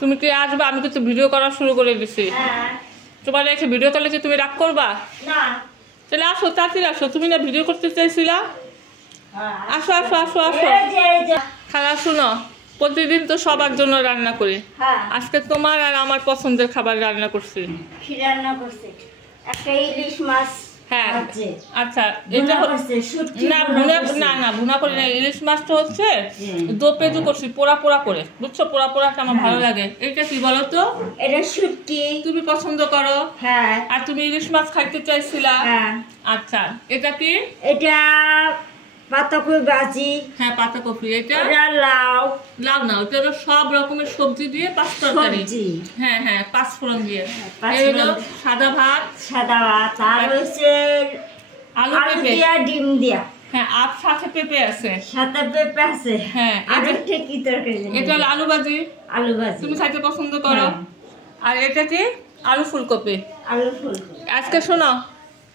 তুমি কি আসবা? আমি কিন্তু ভিডিও করা শুরু করে দিছি। তোমার রেখে ভিডিও করলে কি তুমি রাগ করবা? না। তাহলে আসো, তাড়াতাড়ি আসো। তুমি না ভিডিও করতে চাইছিলা? আসো আসো আসো আসো। খালা শুনো, প্রতিদিন তো সবার জন্য রান্না করি। আজকে তোমার আর আমার পছন্দের খাবার রান্না করছি। কি রান্না করছে? একটা ইলিশ মাছ। হ্যাঁ আচ্ছা, এটা না না ভুনা করি না। ইলিশ মাছটা হচ্ছে দো পেঁজু করছি পোড়া পোড়া করে, বুঝছো? পোড়া পোড়াটা আমার ভালো লাগে। এটা কি বলো তো? এটা শুটকি। তুমি পছন্দ করো? হ্যাঁ। আর তুমি ইলিশ মাছ খাইতে চাইছিলা? হ্যাঁ। আচ্ছা, এটা কি? এটা পাতাকপি ভাজি। হ্যাঁ পাতাকপি। এটা লাউ। লাউ না, ওটা হলো সব রকমের সবজি দিয়ে পাঁচ তরকারি। হ্যাঁ হ্যাঁ, পাঁচ ফোড়ন দিয়ে। এই হলো সাদা ভাত। সাদা ভাত আর হচ্ছে আলু পেঁপে দিয়া ডিম দিয়া। হ্যাঁ, আর সাথে পেঁপে আছে। সাথে পেঁপে আছে। হ্যাঁ, আর এটা কি তরকারি? এটা হলো আলু ভাজি। আলু ভাজি তুমি খাইতে পছন্দ করো। আর এটা কি? আলু ফুলকপি। আলু ফুলকপি। আজকে শোনো,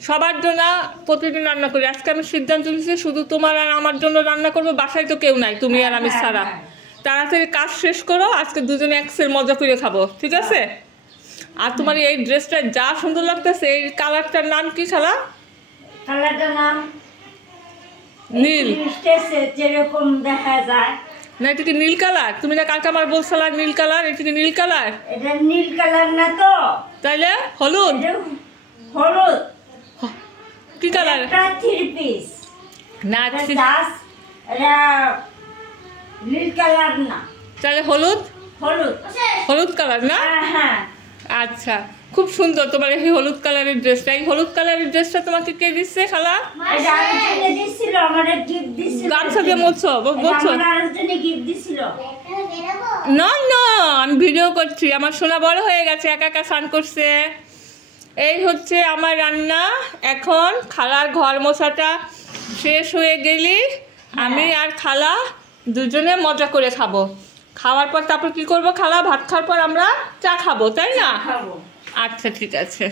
সবার জন্য প্রতিদিন রান্না করি। আজকে আমি সিদ্ধান্ত নিয়েছি শুধু তোমার আর আমার জন্য রান্না করবো। বাসায় তো কেউ নাই, তুমি আর আমি ছাড়া। তাড়াতাড়ি কাজ শেষ করো, আজকে দুজনে একসের মজা করে খাবো, ঠিক আছে? আর তোমার এই ড্রেসটা যা সুন্দর লাগতেছে। এই কালারটার নাম কি খালা? কালারটার নাম নীল। যেরকম দেখা যায় না, এটা কি নীল কালার? তুমি না কালকে আমার বলছিলা নীল কালার। এটা কি নীল কালার? এটা নীল কালার না তো। তাইলে হলুদ? হলুদ। কি কালার? এটা থ্রি পিস না, এটা নীল কালার না। তাহলে হলুদ। হলুদ। হলুদ কালার না? হ্যাঁ। আচ্ছা, খুব সুন্দর তোমার এই হলুদ কালারের ড্রেসটা। এই হলুদ কালারের ড্রেসটা তোমাকে কে দিচ্ছে খালা? এটা আরেকজনে দিছিল, আমারে গিফট দিছিল। গামছা দিয়ে মুছছো বলছো? আমার আরেকজনে গিফট দিছিল। না না, আমি ভিডিও করছি। আমার সোনা বড় হয়ে গেছে, একা একা স্নান করছে। এই হচ্ছে আমার রান্না। এখন খালার ঘর মোছাটা শেষ হয়ে গেলি আমি আর খালা দুজনে মজা করে খাবো। খাওয়ার পর তারপর কি করবো খালা? ভাত খাওয়ার পর আমরা চা খাবো, তাই না? খাবো। আচ্ছা ঠিক আছে।